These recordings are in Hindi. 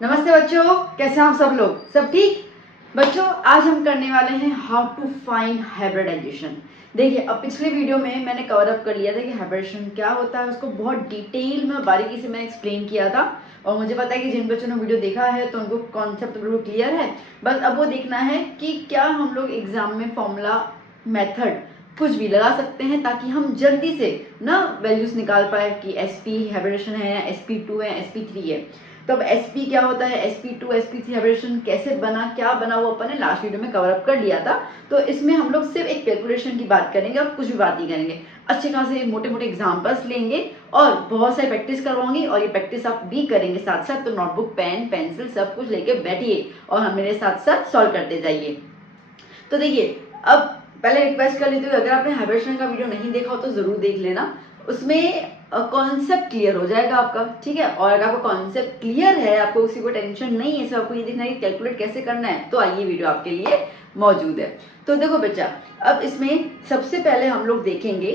नमस्ते बच्चों, कैसे हैं आप सब लोग? सब ठीक? बच्चों, आज हम करने वाले हैं हाउ टू फाइंड हाइब्रिडाइजेशन। देखिए, अब पिछले वीडियो में मैंने कवर अप कर लिया था कि हाइब्रिडाइजेशन क्या होता है, उसको बहुत डिटेल में बारीकी से मैं एक्सप्लेन किया था। और मुझे पता है कि जिन बच्चों ने वीडियो देखा है तो उनको कॉन्सेप्ट बिल्कुल क्लियर है। बस अब वो देखना है कि क्या हम लोग एग्जाम में फॉर्मूला, मेथड कुछ भी लगा सकते हैं ताकि हम जल्दी से ना वैल्यूज निकाल पाए कि एसपी हाइब्रिडेशन है, sp2 है, sp3 है। तो अब sp क्या होता है, sp2 sp3 हाइब्रिडेशन कैसे बना, क्या बना, वो अपन ने लास्ट वीडियो में कवर अप कर लिया था। तो इसमें हम लोग सिर्फ एक कैलकुलेशन की बात करेंगे और कुछ भी बात नहीं करेंगे। अच्छे खासे मोटे मोटे एग्जाम्पल्स लेंगे और बहुत सारी प्रैक्टिस करवाऊंगी, और ये प्रैक्टिस आप भी करेंगे साथ साथ। तो नोटबुक, पेन, पेंसिल सब कुछ लेके बैठिए और हम मेरे साथ साथ सॉल्व करते जाइए। तो देखिए, अब पहले रिक्वेस्ट कर लेती हूँ, अगर आपने हाइब्रिडेशन का वीडियो नहीं देखा हो तो जरूर देख लेना। उसमें कॉन्सेप्ट क्लियर हो जाएगा आपका, ठीक है। और अगर आपका कॉन्सेप्ट क्लियर है, आपको उसी को टेंशन नहीं है, सिर्फ आपको ये देखना है कि कैलकुलेट कैसे करना है, तो आइए वीडियो आपके लिए मौजूद है। तो देखो बच्चा, अब इसमें सबसे पहले हम लोग देखेंगे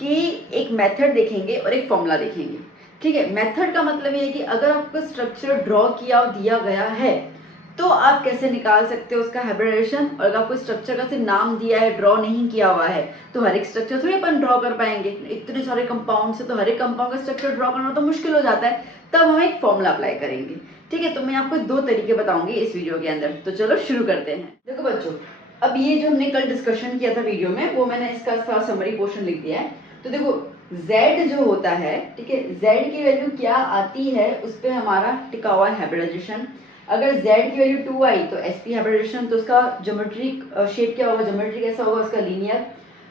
कि एक मेथड देखेंगे और एक फॉर्मूला देखेंगे, ठीक है। मेथड का मतलब ये है कि अगर आपको स्ट्रक्चर ड्रॉ किया और दिया गया है तो आप कैसे निकाल सकते हो उसका हाइब्रिडाइजेशन। और अगर आपको स्ट्रक्चर का सिर्फ नाम दिया है, ड्रॉ नहीं किया हुआ है, तो हर एक स्ट्रक्चर थोड़ी अपन ड्रॉ कर पाएंगे। इतने सारे कंपाउंड से तो हर एक कंपाउंड का स्ट्रक्चर ड्रॉ करना तो मुश्किल हो जाता है। तब हम एक फॉर्मूला अप्लाई करेंगे, ठीक है। तो मैं आपको दो तरीके बताऊंगी इस वीडियो के अंदर। तो चलो शुरू करते हैं। देखो बच्चों, अब ये जो हमने कल डिस्कशन किया था वीडियो में, वो मैंने इसका सारा समरी पोर्शन लिख दिया है। तो देखो, z जो होता है, ठीक है, z की वैल्यू क्या आती है उस पर हमारा टिका हुआ है हाइब्रिडाइजेशन। अगर z की वैल्यू 2 आई तो sp हाइब्रिडेशन, तो उसका ज्योमेट्रिक शेप क्या होगा, ज्योमेट्री कैसा होगा उसका, लीनियर।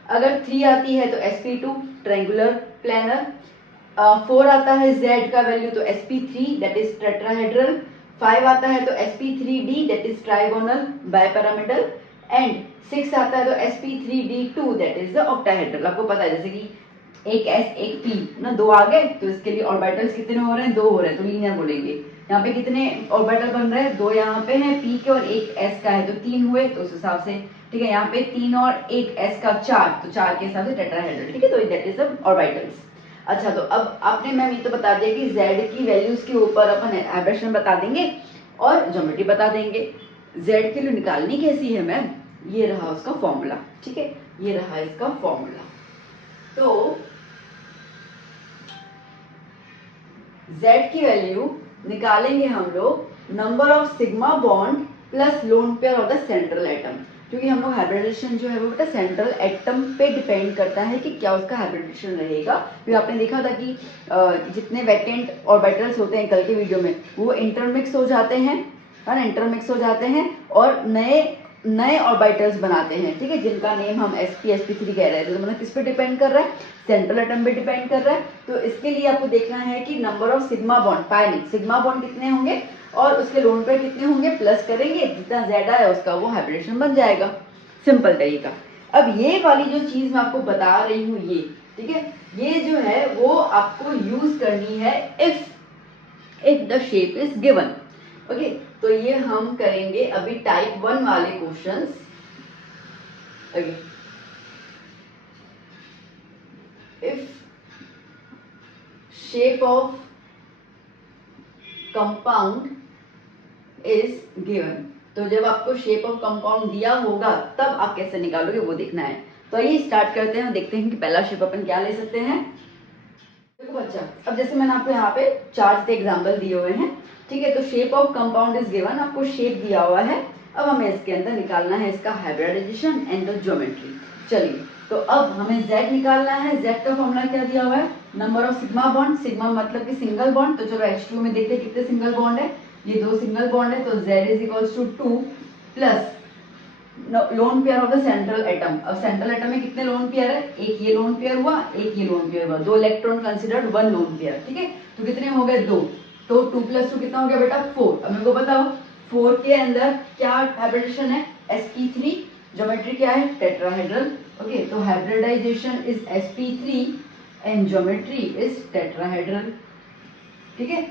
अगर 3 आती है तो sp2 ट्रायंगुलर प्लानर। 4 आता है z का वैल्यू तो sp3 दैट इज टेट्राहेड्रल। 5 आता है तो sp3d that is trigonal bipyramidal. And 6 आता है तो sp3d2 that is the octahedral. आपको पता है जैसे कि एक s एक p ना, दो आ गए तो इसके लिए ऑर्बिटल्स कितने हो रहे हैं, दो हो रहे हैं, तो लीनियर बोलेंगे। यहाँ पे कितने ऑर्बिटल बन रहे हैं, दो यहाँ पे हैं p के और एक s का है, तो 3 हुए, तो उस हिसाब से, ठीक है। यहाँ पे 3 और एक s का 4, तो 4 के हिसाब से टेट्राहेड्रल, ठीक है। तो दैट इज द ऑर्बिटल्स। अच्छा, तो अब आपने मैम ये तो बता दिया कि z की वैल्यूज के ऊपर अपन हाइब्रिडेशन बता देंगे और ज्योमेट्री बता देंगे। z की वैल्यू निकालनी कैसी है मैम, ये रहा उसका फॉर्मूला, ठीक है, ये रहा इसका फॉर्मूला। तो z की वैल्यू निकालेंगे हम लोग number of sigma bond plus lone pair of the central atom, क्योंकि हम लोग हाइब्रिडेशन जो है वो बेटा सेंट्रल एटम पे डिपेंड करता है कि क्या उसका हाइब्रिडेशन रहेगा। क्योंकि आपने देखा था कि जितने वैकेंट ऑर्बिटल्स होते हैं कल के वीडियो में, वो इंटरमिक्स हो जाते हैं, है ना, इंटरमिक्स हो जाते हैं और नए नए ऑर्बिटल्स बनाते हैं, ठीक है, जिनका नेम हम sp sp3 कह रहे थे। तो मतलब किस पे डिपेंड कर रहा है, सेंट्रल एटम पे डिपेंड कर रहा है। तो इसके लिए आपको देखना है कि नंबर ऑफ सिग्मा बॉन्ड, पाई नहीं, सिग्मा बॉन्ड कितने होंगे और उसके लोन पेयर कितने होंगे, प्लस करेंगे, जितना ज्यादा है उसका वो हाइब्रिडेशन बन जाएगा। सिंपल तरीका। अब ये वाली जो चीज मैं आपको बता रही हूँ, ये ठीक है, ये जो है वो आपको यूज करनी है if the shape is given. Okay, तो ये हम करेंगे अभी टाइप 1 वाले questions. Okay, if shape of compound is given, तो जब आपको शेप ऑफ कंपाउंड दिया होगा तब आप कैसे निकालोगे वो देखना है। तो आइए स्टार्ट करते हैं और देखते हैं कि पहला शेप अपन क्या ले सकते हैं। देखो बच्चा, अब जैसे मैंने आपको यहाँ पे 4 एग्जाम्पल दिए हुए हैं, ठीक है। तो shape of compound is given, आपको शेप दिया हुआ है। अब हमें इसके अंदर निकालना है इसका हाइब्रिडाइजेशन एंड द ज्योमेट्री। चलिए, तो अब हमें z निकालना है। z का फॉर्मूला क्या दिया हुआ है, number of sigma bond, sigma मतलब कि सिंगल बॉन्ड। तो चलो H2 में देखते हैं कितने सिंगल बॉन्ड है, ये 2 सिंगल बॉन्ड है, तो z is equals to 2 plus lone pair of the central atom. अब सेंट्रल एटम में कितने लोन पेयर है, एक ये लोन पेयर हुआ, एक ये लोन पेयर हुआ, 2 इलेक्ट्रॉन कंसिडर्ड 1 लोन पेयर, ठीक है। तो कितने हो गए, 2। तो 2 + 2 कितना हो गया बेटा, 4। अब मेरे को बताओ 4 के अंदर क्या हाइब्रिडेशन है, sp3, ज्योमेट्री क्या है, टेट्राहेड्रल। ओके, तो hybridisation is sp3 and geometry is tetrahedral, ठीक है।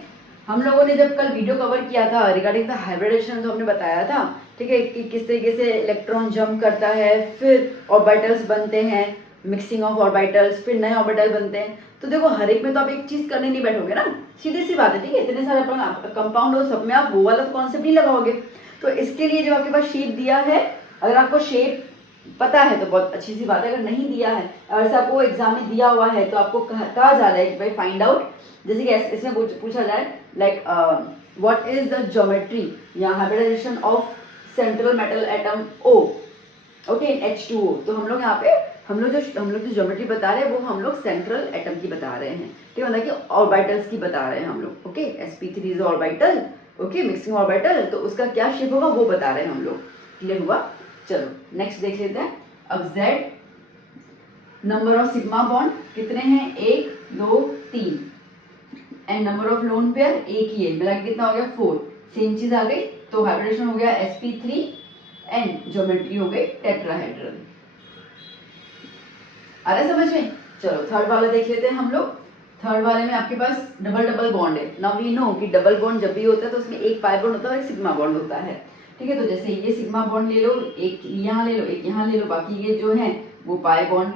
हम लोगों ने जब कल वीडियो कवर किया था रिगार्डिंग द हाइब्रिडेशन, तो हमने बताया था, ठीक है, कि किस तरीके से इलेक्ट्रॉन जंप करता है, फिर ऑर्बिटल्स बनते हैं, मिक्सिंग ऑफ ऑर्बिटल्स, फिर नए ऑर्बिटल बनते हैं। तो देखो हर एक में तो आप एक चीज करने नहीं बैठोगे ना, सीधी सी बात है, ठीक है। इतने सारे अपन कंपाउंड हो, सब में आप वो वाला कॉन्सेप्ट नहीं लगाओगे। तो इसके लिए जब आपके पास शेप दिया है, अगर आपको शेप पता है तो बहुत अच्छी सी बात है, अगर नहीं दिया है, अगर आपको एग्जाम में दिया हुआ है तो आपको कहा जा रहा है कि भाई फाइंड आउट, जैसे कि इसमें पूछा जाए like what is the geometry या hybridization of central metal atom O, okay, in H2O। तो हम लोग यहाँ पे हम लोग जो ज्योमेट्री बता रहे हैं वो हम लोग सेंट्रल एटम की बता रहे हैं, ठीक है, मतलब कि ऑर्बिटल्स की बता रहे हैं हम लोग, okay. sp3 is orbital, okay, mixing orbital, तो उसका क्या शेप होगा वो बता रहे हैं हम लोग, क्लियर हुआ। चलो नेक्स्ट देख लेते हैं। अब Z number of sigma bond कितने हैं, 1 2 3, and number of lone pair एक ही है, मिला के कितना हो गया 4, सेम चीज आ गई। तो हाइब्रिडेशन हो गया sp3 एंड ज्योमेट्री हो गई टेट्राहेड्रल। आ रहा है समझ में। चलो थर्ड वाला देख लेते हैं हम लोग। थर्ड वाले में आपके पास डबल डबल बॉन्ड है। नाउ वी नो कि डबल बॉन्ड जब भी होता है तो उसमें एक पाई बॉन्ड होता है और एक सिग्मा बॉन्ड होता है, ठीक है। तो जैसे ये सिग्मा बॉन्ड ले लो, एक यहाँ ले लो, एक यहाँ ले लो, बाकी ये जो है वो पाई बॉन्ड।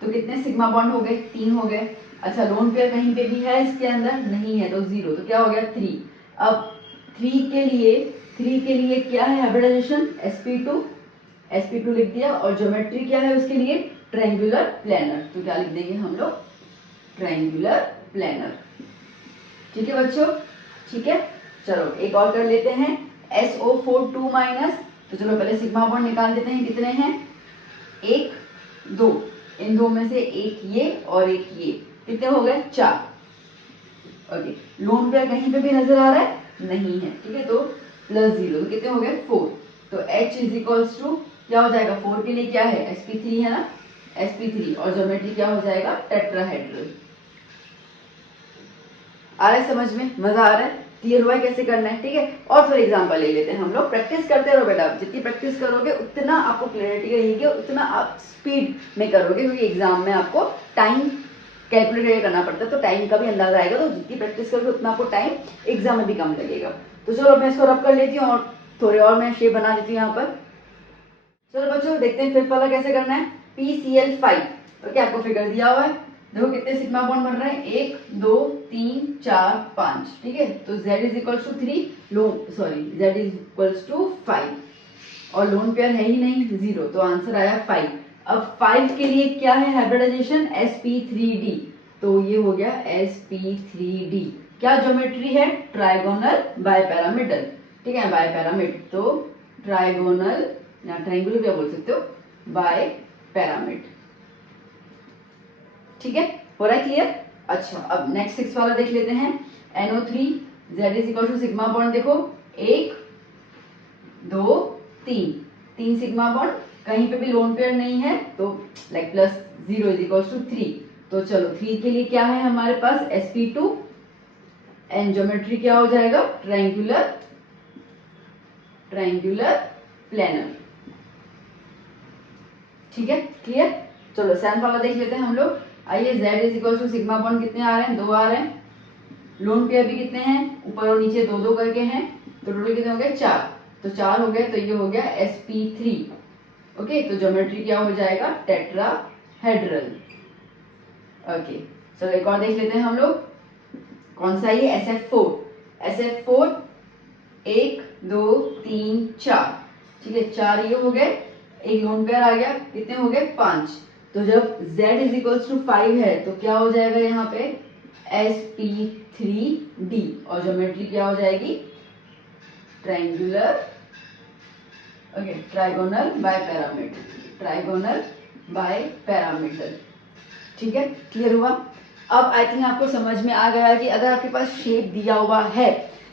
तो कितने सिग्मा बॉन्ड हो गए, 3 हो गए। अच्छा लोन पेयर कहीं पे भी है इसके अंदर, नहीं है, तो 0, तो क्या हो गया 3। अब 3 के लिए क्या है हाइब्रिडाइजेशन, sp2 लिख दिया, और ज्योमेट्री क्या है उसके लिए, ट्रायंगुलर प्लेनर। तो क्या लिख देंगे हम लोग, ट्रायंगुलर प्लेनर, ठीक है बच्चों, ठीक है। चलो एक और कर लेते हैं, SO4 2-। तो चलो पहले सिग्मा बॉन्ड निकाल देते हैं, कितने हैं, 1 2, इन दो में से एक ये और एक ये, कितने हो गए 4, ओके। लोन पेयर कहीं पे भी नजर आ रहा है, नहीं है, ठीक है, तो +0, तो कितने हो गए 4। तो H इज इक्वल्स टू क्या हो जाएगा, 4 के लिए क्या है sp3 है ना, sp3, और ज्योमेट्री क्या हो जाएगा टेट्राहेड्रल। आ रहा है समझ में, मजा आ रहा है, क्लियर हुआ है कैसे करना है, ठीक है। और फिर एग्जांपल ले लेते हैं हम लोग, प्रैक्टिस करते रहो बेटा, जितनी प्रैक्टिस करोगे उतना आपको क्लैरिटी रहेगी, उतना आप स्पीड में करोगे, क्योंकि एग्जाम में आपको टाइम कैलकुलेट करना पड़ता है, तो टाइम का भी अंदाजा आएगा। तो जितनी प्रैक्टिस करोगे उतना आपको टाइम एग्जाम में भी कम लगेगा। तो चलो मैं इसको रब कर लेती हूँ और थोड़े और मैं शेप बना देती हूँ यहाँ पर। चलो बच्चों देखते हैं फिफ्थ वाला कैसे करना है, PCl5, ओके, आपको फिगर दिया हुआ है, देखो कितने सिग्मा बॉन्ड बन रहे हैं, 1 2 3 4 5, ठीक है। तो Z is equals to 3, Z is equals to 5, और लोन पेयर है ही नहीं 0, तो आंसर आया 5। अब 5 के लिए क्या है हाइब्रिडाइजेशन, sp3d, तो ये हो गया sp3d। क्या ज्योमेट्री है, ट्राइगोनल बाइपैरामिडल, ठीक है, बाइपैरामिड, तो ट्राइगोनल या ट्रायंगुलर क्या बोल सकते हो, बाइपैरामिड, ठीक है, हो रहा है क्लियर। अच्छा अब नेक्स्ट 6 वाला देख लेते हैं, NO3, Z is equal to sigma bond, देखो 1 2 3 सिग्मा बॉन्ड, कहीं पे भी लोन पेयर नहीं है, तो लाइक +0 इज इक्वल टू 3। तो चलो 3 के लिए क्या है हमारे पास, sp2, एंड ज्योमेट्री क्या हो जाएगा, ट्रायंगुलर प्लेनर, ठीक है, क्लियर। चलो 7 वाला देख लेते हैं हम लोग। आइए, Z is equal to sigma bond कितने आ रहे हैं, 2 आ रहे हैं, लोन पेयर भी कितने हैं, ऊपर और नीचे 2 2 करके हैं, तो टोटल कितने हो गए 4, तो 4 हो गए, तो ये हो गया sp3, ओके। तो ज्योमेट्री क्या हो जाएगा, टेट्राहेड्रल, ओके। चलो एक और देख लेते हैं हम लोग, कौन सा, ये SF4 1 2 3 4, ठीक है, 4 ये हो गए, एक लोन पेयर आ गया, कितने हो गए 5। तो जब Z इज इक्वल्स टू 5 है तो क्या हो जाएगा यहाँ पे, sp3d, और ज्योमेट्री क्या हो जाएगी, ट्रायंगुलर, ओके, ट्राइगोनल बाइपैरामिडल, ठीक है, क्लियर हुआ। अब आई थिंक आपको समझ में आ गया कि अगर आपके पास शेप दिया हुआ है,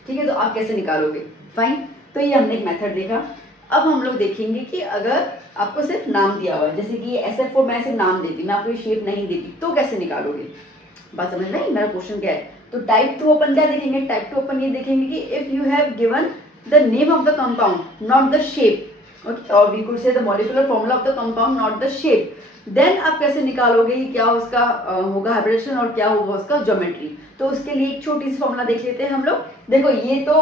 ठीक है, तो आप कैसे निकालोगे, फाइन। तो ये हमने एक मेथड देखा। अब हम लोग देखेंगे कि अगर आपको सिर्फ नाम दिया हुआ है, जैसे कि SF4 मैं सिर्फ नाम देती, मैं आपको शेप नहीं देती, तो कैसे निकालोगे, बात समझ में आई, मेरा क्वेश्चन क्या है। तो टाइप 2 अपन क्या देखेंगे, टाइप 2 अपन ये देखेंगे कि if you have given the name of the compound not the shape, और we could say the molecular formula of the compound not the shape, then आप कैसे निकालोगे कि क्या उसका होगा हाइब्रिडेशन और क्या होगा उसका ज्योमेट्री। तो उसके लिए एक छोटी सी फॉर्मूला देख लेते हैं हम लोग। देखो ये तो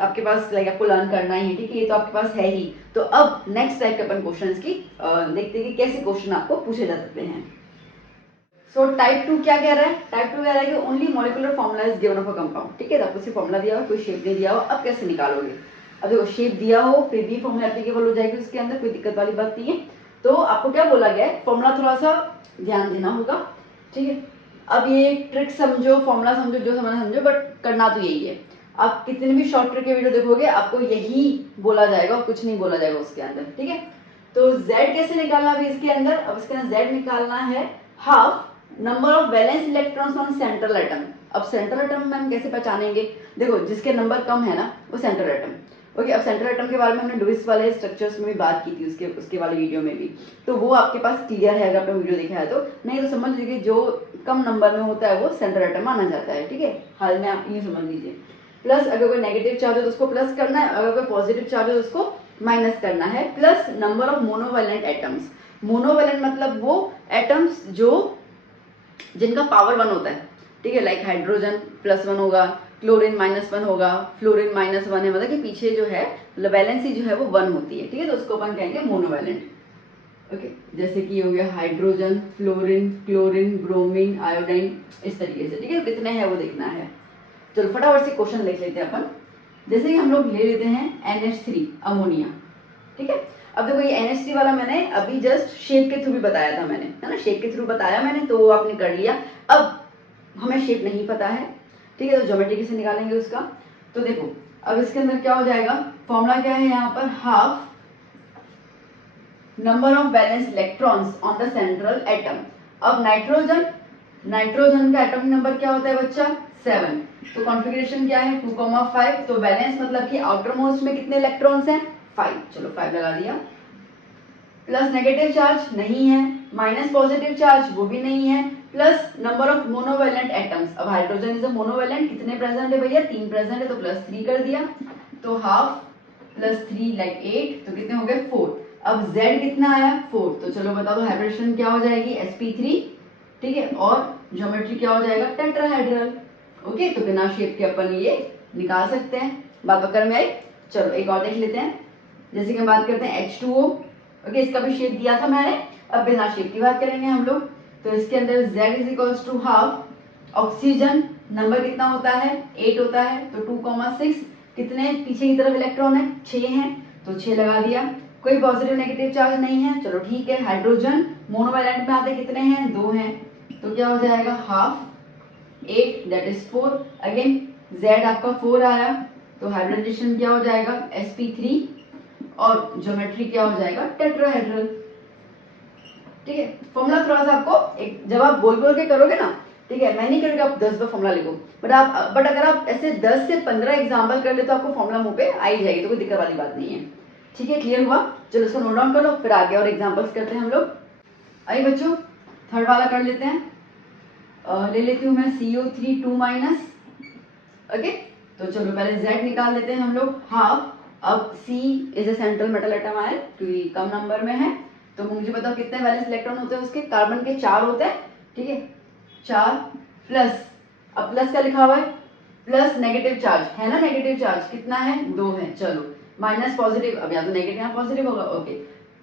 आपके पास लाइक आपको लर्न करना ही है, ठीक है, ये तो आपके पास है ही। तो अब नेक्स्ट टाइप के अपन क्वेश्चंस की देखते हैं कि कैसे क्वेश्चन आपको पूछे जा सकते हैं। सो टाइप 2 क्या कह रहा है? टाइप 2 कह रहा है कि only molecular formula is given of a compound. ठीक है, आपको सिर्फ फॉर्मूला दिया हो, कोई शेप नहीं दिया हो, अब कैसे निकालोगे? अब देखो शेप दिया हो फिर भी फॉर्मूला एप्लीकेबल हो जाएगी उसके अंदर, कोई दिक्कत वाली बात नहीं है। तो आपको क्या बोला गया है, फॉर्मूला थोड़ा सा ध्यान देना होगा। ठीक है, अब ये ट्रिक समझो, फॉर्मूला समझो, जो समझना समझो, बट करना तो यही है। आप कितने भी शॉर्ट ट्रिक के वीडियो देखोगे आपको यही बोला जाएगा, कुछ नहीं बोला जाएगा उसके अंदर। ठीक है, तो z कैसे निकालना अभी इसके अंदर? अब इसके अंदर z निकालना है half number of valence electrons on central atom. अब सेंट्रल एटम में हम कैसे पहचानेंगे? देखो जिसके नंबर कम है ना वो सेंट्रल एटम। ओके, अब सेंट्रल एटम के बारे में हमने लुईस वाले स्ट्रक्चर्स में भी बात की थी, उसके वाले वीडियो में भी, तो वो आपके पास क्लियर है अगर आपने वीडियो देखा है तो। नहीं तो समझ लीजिए जो कम नंबर में होता है वो सेंट्रल एटम माना जाता है। ठीक है, हाल में आप ये समझ लीजिए। प्लस अगर कोई नेगेटिव चार्ज हो तो उसको प्लस करना है, अगर कोई पॉजिटिव चार्ज हो तो उसको माइनस करना है। Plus number of monovalent atoms. Monovalent मतलब वो एटम्स जो जिनका पावर 1 होता है। ठीक है, लाइक हाइड्रोजन +1 होगा, क्लोरीन -1 होगा, फ्लोरीन -1 है, मतलब कि पीछे जो है वैलेंसी जो है वो 1 होती है। ठीक है, तो उसको अपन कहेंगे मोनोवैलेंट। ओके, जैसे कि हो गया hydrogen, fluorine, chlorine, bromine, iodine, इस तरीके से। ठीक है, कितने हैं वो देखना है। चलो फटाफट से क्वेश्चन देख लेते हैं अपन। जैसे कि हम लोग ले लेते हैं NH3 अमोनिया। ठीक है, अब देखो ये NH3 वाला मैंने अभी जस्ट शेप के थ्रू भी बताया था मैंने, है ना, शेप के थ्रू बताया मैंने, तो वो आपने कर लिया। अब हमें शेप नहीं पता है। ठीक है, तो ज्योमेट्री कैसे निकालेंगे उसका? तो देखो अब इसके अंदर क्या हो जाएगा, फॉर्मूला क्या है यहाँ पर, half number of valence electrons on the central atom. अब नाइट्रोजन का एटॉमिक नंबर क्या होता है बच्चा? 7। तो कॉन्फ़िगरेशन क्या है? 2,5। तो वैलेंस मतलब कि आउटर मोस्ट में कितने इलेक्ट्रॉन्स हैं? 5। चलो 5 लगा दिया। प्लस नेगेटिव चार्ज नहीं है, माइनस पॉजिटिव चार्ज वो भी नहीं है, plus number of monovalent atoms. अब हाइड्रोजन इज अ मोनोवैलेंट, कितने प्रेजेंट है भैया? 3 प्रेजेंट है, तो +3 कर दिया। तो हाफ +3 लाइक 8, तो कितने हो गए? 4। अब Z कितना आया? 4। तो चलो बता दो हाइब्रिडेशन क्या हो जाएगी? sp3। ठीक है, और ज्योमेट्री क्या हो जाएगा? टेट्राहेड्रल। ओके, तो बिना शेप के अपन ये निकाल सकते हैं। बात पकड़ में आई? चलो एक और देख लेते हैं। जैसे कि हम बात करते हैं H2O। ओके, इसका भी शेप दिया था मैंने, अब बिना शेप की बात करेंगे हम लोग। तो इसके अंदर Z is half. Oxygen number कितना होता है? 8 होता है, तो 2,6। कितने पीछे की तरफ इलेक्ट्रॉन है? 6 हैं, तो 6 लगा दिया। कोई पॉजिटिव नेगेटिव चार्ज नहीं है, चलो ठीक है। हाइड्रोजन मोनोवैलेंट में आते कितने हैं? 2 हैं, तो क्या हो जाएगा? Half 8 that is 4। Again Z आपका 4 आया, तो हाइब्रिडाइजेशन क्या हो जाएगा? sp3, और ज्योमेट्री क्या हो जाएगा? टेट्राहेड्रल। ठीक है, फॉर्मूला थोड़ा सा आपको एक जब आप बोल बोल के करोगे ना, ठीक है, मैं नहीं करूँगा आप 10 बार फॉर्मूला लिखो, बट अगर आप ऐसे 10 से 15 एग्जाम्पल कर ले तो आपको फॉर्मूला मुंह पे आ ही जाएगी, तो कोई दिक्कत वाली बात नहीं है। ठीक है, क्लियर हुआ? चलो इसको नोट डाउन कर लो, फिर आगे और एग्जाम्पल्स करते हैं हम लोग। आइए बच्चों, थर्ड वाला कर लेते हैं। ले लेती हूँ मैं CO3 2-। ओके, तो चलो पहले Z निकाल लेते हैं हम लोग, हाफ। अब C is a central metal atom ion, क्योंकि कम नंबर में है, तो मुझे बताओ कितने वैलेंस इलेक्ट्रॉन होते हैं उसके? कार्बन के 4 होते हैं। ठीक है, 4 प्लस, अब प्लस का लिखा हुआ है, प्लस नेगेटिव चार्ज है ना, नेगेटिव चार्ज कितना है? 2 है। चलो माइनस पॉजिटिव, अब या तो नेगेटिव या पॉजिटिव होगा। Okay,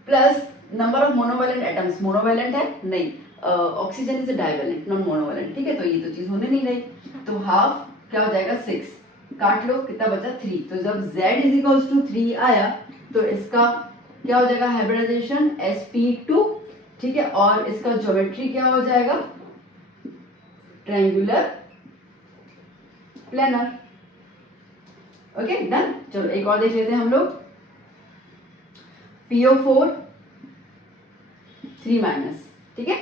plus number of monovalent atoms. Monovalent है? नहीं, oxygen is divalent, non monovalent. ठीक है, तो ये तो चीज होने नहीं रही, तो हाफ क्या हो जाएगा? 6। काट लो, कितना बचा? 3। तो जब Z इज 3 आया तो इसका क्या हो जाएगा? Hybridisation sp2। ठीक है, और इसका ज्योमेट्री क्या हो जाएगा? Triangular planar. Okay done. चलो एक और देख लेते हैं हम लोग, PO4 3-। ठीक है,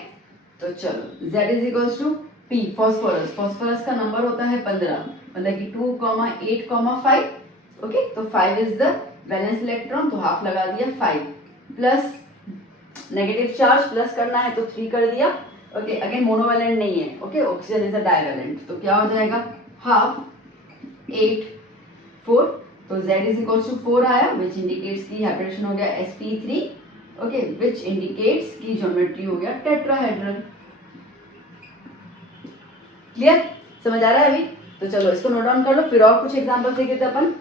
तो चलो Z is P phosphorus. Phosphorus का नंबर होता है 15, मतलब कि 2,8,5। ओके, तो 5 इज द वैलेंस इलेक्ट्रॉन, तो हाफ लगा दिया। 5 प्लस नेगेटिव चार्ज प्लस करना है तो 3 कर दिया। ओके, अगेन मोनोवैलेंट नहीं है। Okay, oxygen is a divalent, तो क्या हो जाएगा? हाफ 8 4। तो Z इज 4 आया, विच इंडिकेट्स की हाइब्रिडेशन हो गया sp3। ओके, विच इंडिकेट्स की ज्योमेट्री हो गया टेट्राहेड्रल। क्लियर? समझ आ रहा है अभी? तो चलो इसको नोट डाउन कर लो, फिर और कुछ एग्जांपल देख लेते हैं अपन।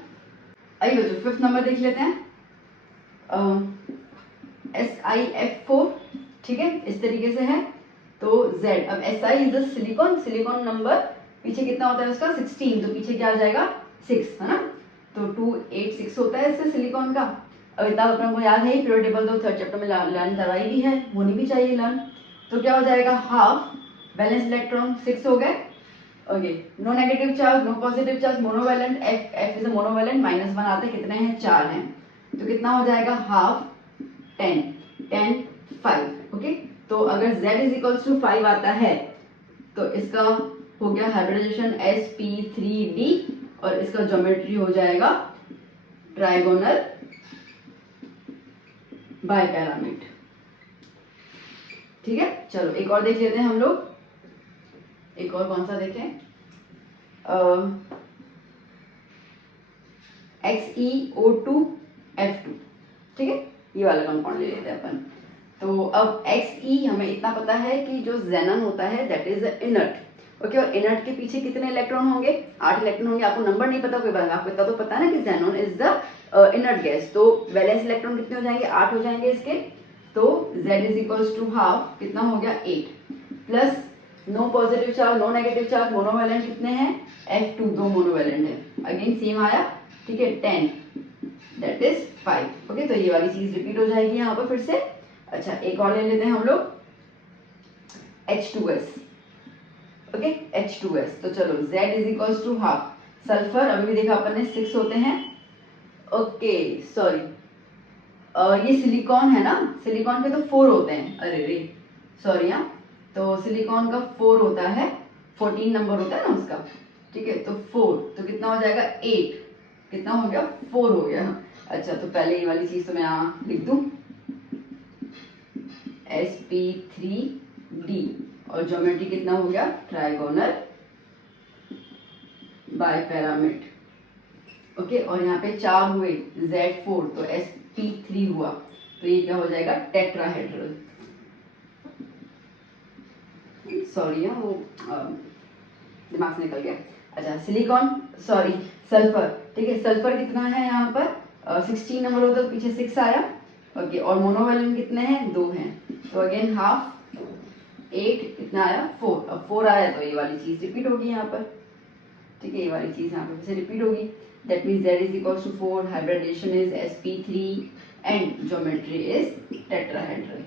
आइए बच्चों, 5th नंबर देख लेते हैं, SiF4। ठीक है, इस तरीके से है। तो Z, अब SI is the silicon, silicon number पीछे कितना होता है उसका 16, तो पीछे क्या आ जाएगा 6, है ना, तो 286 होता है इससे सिलिकॉन का। अब इतना अपन को याद है, पीरियड टेबल तो थर्ड चैप्टर में लर्न करवाई भी है, होनी भी चाहिए लर्न। तो क्या हो जाएगा, हाफ बैलेंस इलेक्ट्रॉन 6 हो गए, okay, no negative charge, no positive charge, monovalent, F is monovalent, -1 आते हैं, कितने हैं 4 हैं, तो कितना हो जाएगा हाफ 10 10 5, ओके। तो अगर Z इज इक्वल्स टू 5 आता है तो इसका हो गया हाइब्रिडाइजेशन sp3d और इसका ज्योमेट्री हो जाएगा ट्राइगोनल बाइपैरामिड। ठीक है, चलो एक और देख लेते हैं हम लोग, एक और कौन सा देखें, XeO2F2, ठीक है, ये वाला कंपाउंड ले लेते हैं अपन। तो अब Xe हमें इतना पता है कि जो जेनन होता है दैट इज इनर्ट, ओके, और इनर्ट के पीछे कितने इलेक्ट्रॉन होंगे, 8 इलेक्ट्रॉन होंगे। आपको नंबर नहीं पता कोई बात, आपको इतना तो पता है ना कि xenon is the inert gas, तो वैलेंस इलेक्ट्रॉन कितने हो जाएंगे, 8 हो जाएंगे इसके। तो Z is equals to half, कितना हो गया 8, plus no positive charge, no negative charge, monovalent कितने हैं F2, 2 मोनोवैलेंट है, अगेन सेम आया, ठीक है, 10 दैट इज 5, ओके। तो ये वाली चीज रिपीट हो जाएगी यहाँ पर फिर से। अच्छा, एक और ले लेते हैं हम लोग H2S, ओके, H2S। तो चलो Z is equals to half, sulphur अभी भी देखा अपन ने 6 होते हैं, ओके, सॉरी, ये सिलिकॉन है ना, सिलिकॉन के तो 4 होते हैं, अरे रे सॉरी, हाँ, तो सिलिकॉन का 4 होता है, 14 नंबर होता है ना उसका, ठीक है, तो 4, तो कितना हो जाएगा 8, कितना हो गया 4 हो गया। अच्छा, तो पहले ये वाली चीज तो मैं यहाँ लिख दूं, sp3d और ज्योमेट्री कितना हो गया ट्राइगोनल बाइपैरामिड, ओके, और यहाँ पे 4 हुए, Z4, तो sp3 हुआ, तो ये क्या हो जाएगा टेट्राहेड्रल, सॉरी वो दिमाग से निकल गया। अच्छा, सिलिकॉन, सॉरी सल्फर, ठीक है, सल्फर कितना है यहाँ पर 16 नंबर होता है, तो पीछे 6 आया, ओके, और मोनोवैलेंट कितने हैं 2 हैं, तो अगेन हाफ 8, कितना आया 4, अब 4 आया तो ये वाली चीज रिपीट होगी यहाँ पर, ठीक है, ये वाली चीज यहाँ पर रिपीट होगी, that means Z is equals to 4, hybridization is sp3 and geometry is tetrahedral.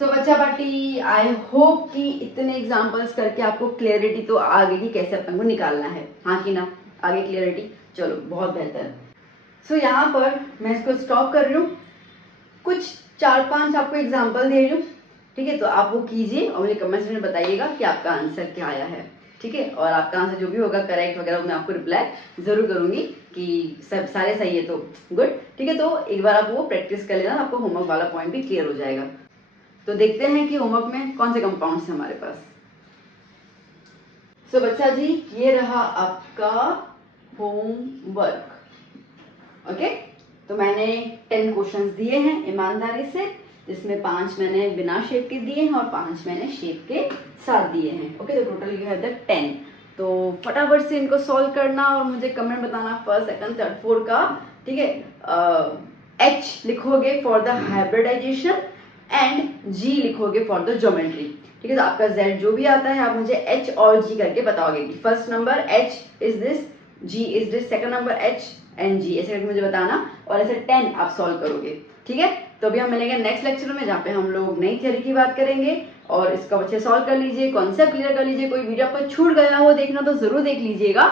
So बच्चा पार्टी, आई होप कि इतने एग्जांपल्स करके आपको क्लियरिटी तो आ गई कि कैसे अपन को निकालना है, हाँ कि ना, आगे क्लियरिटी, चलो बहुत बेहतर। सो यहाँ पर मैं इसको स्टॉप कर रही हूँ, कुछ 4-5 आपको एग्जांपल दे रही हूँ, ठीक है, तो आप वो कीजिए और मुझे कमेंट्स में बताइएगा कि आपका आंसर क्या आया है, ठीक है, और आपका आंसर जो भी होगा करेक्ट वगैरह मैं आपको रिप्लाई जरूर करूंगी कि सब सारे सही है तो गुड, ठीक है। तो एक बार आप वो प्रैक्टिस कर लेना, आपको होमवर्क वाला पॉइंट भी क्लियर हो जाएगा। तो देखते हैं कि होमवर्क में कौन से कंपाउंड्स हैं हमारे पास। सो बच्चा जी, ये रहा आपका होमवर्क, ओके। तो मैंने 10 क्वेश्चंस दिए हैं ईमानदारी से, जिसमें 5 मैंने बिना शेप के दिए हैं और 5 मैंने शेप के साथ दिए हैं, ओके। तो टोटल ये है 10। तो फटाफट से इनको सॉल्व करना और मुझे कमेंट बताना फर्स्ट, सेकंड, थर्ड, फोर्थ का, ठीक है। H लिखोगे for the hybridization and G लिखोगे फॉर द ज्योमेट्री, ठीक है। तो आपका Z जो भी आता है आप मुझे H और G करके बताओगे कि first number H is this, G is this, second number H and G, ऐसे करके मुझे बताना, और ऐसे 10 आप सॉल्व करोगे, ठीक है। तो अभी हम मिलेंगे नेक्स्ट लेक्चर में, जहाँ पे हम लोग नई थ्योरी की बात करेंगे, और इसका बच्चे सॉल्व कर लीजिए, कॉन्सेप्ट क्लियर कर लीजिए। कोई वीडियो आपको छूट गया हो देखना तो जरूर देख लीजिएगा,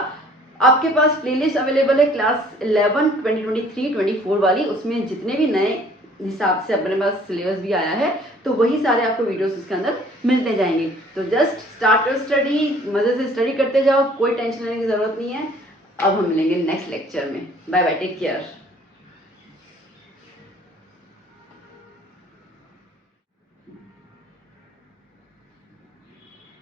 आपके पास प्लेलिस्ट अवेलेबल है क्लास 11, 2023, 24 वाली, उसमें जितने भी नए हिसाब से अपने पास सिलेबस भी आया है, तो वही सारे आपको वीडियोस उसके अंदर मिलते जाएंगे। तो जस्ट स्टार्ट योर स्टडी, मजे से स्टडी करते जाओ, कोई टेंशन लेने की जरूरत नहीं है। अब हम मिलेंगे नेक्स्ट लेक्चर में, बाय बाय, टेक केयर।